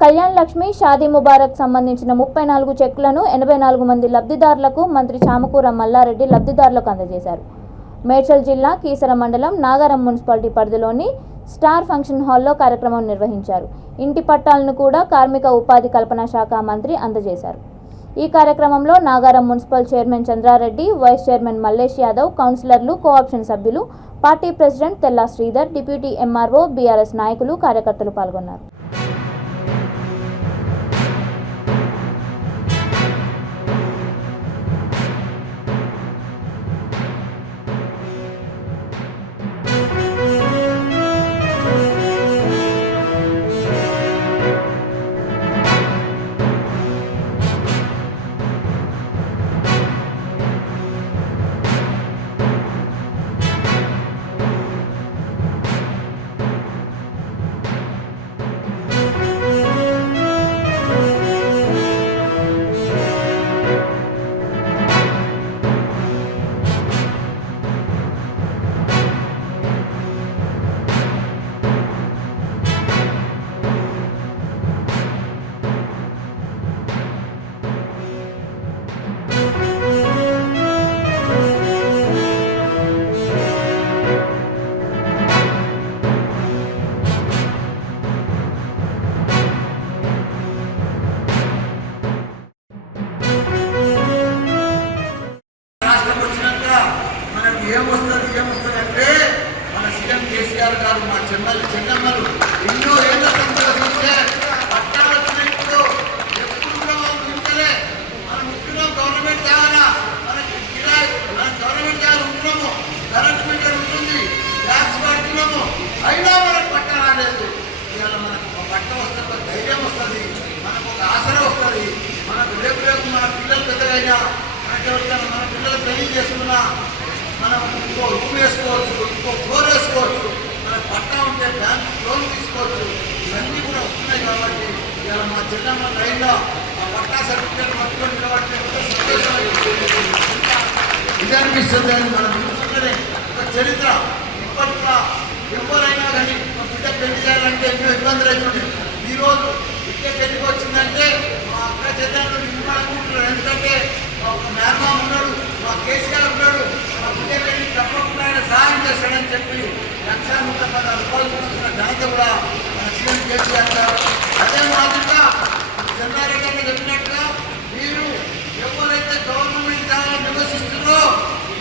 కళ్యాణ్ లక్ష్మి షాదీ ముబారక్ సంబంధించిన 34 చెక్కులను 84 మంది లబ్ధిదారులకు మంత్రి చామకూర మల్లారెడ్డి లబ్ధిదారులకు అందజేశారు. మేడ్చల్ జిల్లా కీసర మండలం నాగారం మున్సిపాలిటీ పరిధిలోని స్టార్ ఫంక్షన్ హాల్లో కార్యక్రమం నిర్వహించారు. ఇంటి పట్టాలను కూడా కార్మిక ఉపాధి కల్పన శాఖ మంత్రి అందజేశారు. ఈ కార్యక్రమంలో Nagaram municipal chairman Chandrareddy, vice chairman Mallesh Yadav, కౌన్సిలర్లు, కోఆప్షన్ సభ్యులు, party president Tella Sridhar, deputy MRO, BRS నాయకులు, కార్యకర్తలు పాల్గొన్నారు. ఏమొస్తుందంటే మన సీఎం కేసీఆర్ గారు మా చెన్నమ్మలు ఎన్నో ఏళ్ళ సంపాదించే పట్టాలు వచ్చినప్పుడు ఎప్పుడు కూడా వాళ్ళు ఉంటలే. మనం ఉంటున్నాం గవర్నమెంట్ కావాలా, మనకి కిరాయి మన గవర్నమెంట్ కావాలి ఉంటున్నాము, కరెంట్ మీటర్ ఉంటుంది, ట్యాక్స్ కడుతున్నాము, అయినా మనకు పట్ట రాలేదు. ఇవాళ మనకు పట్ట వస్తే ఒక ధైర్యం వస్తుంది, మనకు ఒక ఆసరా వస్తుంది. మనకు రేపు మన పిల్లలు పెద్దగైనా మన పిల్లలు పెళ్లి చేసుకున్నా మనం ఇంకో రూమ్ వేసుకోవచ్చు, ఇంకో ఫ్లోర్ వేసుకోవచ్చు, మనకు పట్టా ఉంటే బ్యాంక్ లోన్ తీసుకోవచ్చు. ఇవన్నీ కూడా వస్తున్నాయి. కాబట్టి ఇలా మా చెల్లమ్మ లైన్లో ఆ పట్టా సర్టిఫికేట్ పట్టుకొని నిలబడితే ఇది అనిపిస్తుంది. అని మనం చూసుకుంటేనే ఒక చరిత్ర. ఇప్పట్లో ఎవరైనా కానీ ఒక బిడ్డ పెళ్లి చేయాలంటే ఎన్నో ఇబ్బందులు అవుతుంది. ఈరోజు బిడ్డ పెళ్లికి వచ్చిందంటే మా అక్క చెల్లెళ్ళు అనుకుంటున్నారు. ఎందుకంటే ఒక మేనమామ ఉన్నాడు, మా కేసీఆర్ ఉన్నాడు, మా బిడ్డ పెళ్లి తప్పకుండా ఆయన సహాయం చేస్తాడని చెప్పి 1,110 రూపాయలు చూస్తున్న ఘనత కూడా మన సీఎం కేసీఆర్ గారు. అదే మాదిరిగా చంద్రారెడ్డి గారు చెప్పినట్టుగా మీరు ఎవరైతే గవర్నమెంట్ దానిలో నివసిస్తున్నారో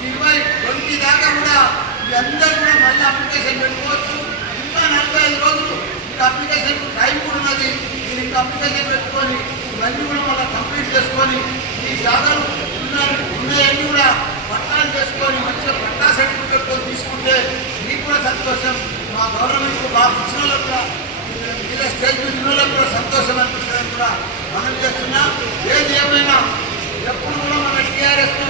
2020 దాకా కూడా మీ అందరూ కూడా మళ్ళీ అప్లికేషన్ పెట్టుకోవచ్చు. ఇంకా 45 రోజులు ఇంకా అప్లికేషన్ టైం కూడా ఉన్నది. మీరు ఇంకా అప్లికేషన్ పెట్టుకొని ఇవన్నీ కూడా మళ్ళీ కంప్లీట్ చేసుకొని ఈ జాగాలు ఉన్నాయన్నీ కూడా పట్టాలు చేసుకొని మంచిగా పట్టా సర్టిఫికెట్తో తీసుకుంటే మీకు కూడా సంతోషం, మా గవర్నమెంట్ బాగా ఇచ్చిన వాళ్ళకు కూడా ఇలా స్టేజ్ మీద వాళ్ళకు కూడా సంతోషం అనిపిస్తుందని కూడా మనం చేస్తున్నా. ఏది ఏమైనా ఎప్పుడు కూడా మన టీఆర్ఎస్ను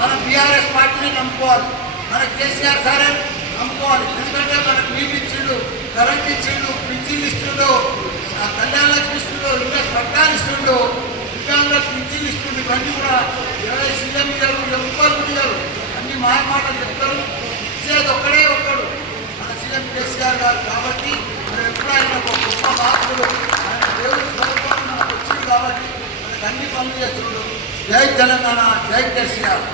మన బీఆర్ఎస్ పార్టీని నమ్ముకోవాలి, మన కేసీఆర్ సారే నమ్ముకోవాలి. ఎందుకంటే మనకు నీళ్ళు ఇచ్చిండు, కరెంట్ ఇచ్చిండు, పింఛన్లు ఇస్తుండు, కళ్యాణ లక్ష్మి ఇస్తుండు, ఇంకా పట్టాలు ఇస్తుండు, దివ్యాంగులకు పింఛన్లు ఇస్తుండు. ఇవన్నీ కూడా ఎవరైతే సీఎం గారు ఎవ్వరు గారు అన్ని మాయమాటలు చెప్తారు. ఇచ్చేది ఒక్కడే ఒక్కడు మన సీఎం కేసీఆర్ గారు. కాబట్టి మనం ఎప్పుడు ఆయన ఒక గొప్ప మార్పులు ఆయన దేవుడి స్వరూపం మనకు వచ్చింది. కాబట్టి మనకు అన్ని పనులు చేస్తున్నాడు. జై తెలంగాణ, జై కేసీఆర్.